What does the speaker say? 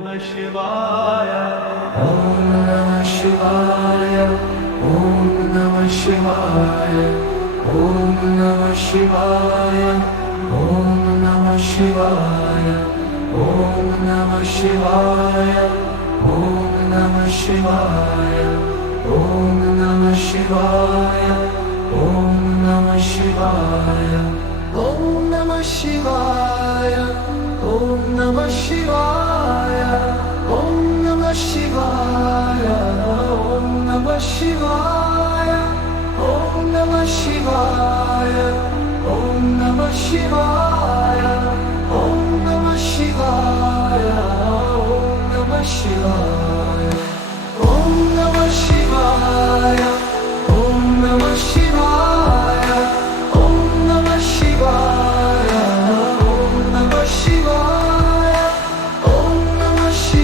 Namah Shivaya. Om Namah Shivaya. Om Namah Shivaya. Om Namah Shivaya. Om Namah Shivaya. Om Namah Shivaya. Om Namah Shivaya. Om Namah Shivaya. Om Namah Shivaya. Om Namah Shivaya. Om Namah Shivaya. Om Namah Shivaya. Om Namah Shivaya. Om Namah Shivaya. Om Namah Shivaya. Om Namah Shivaya. Om Namah Shivaya. Om Namah Shivaya.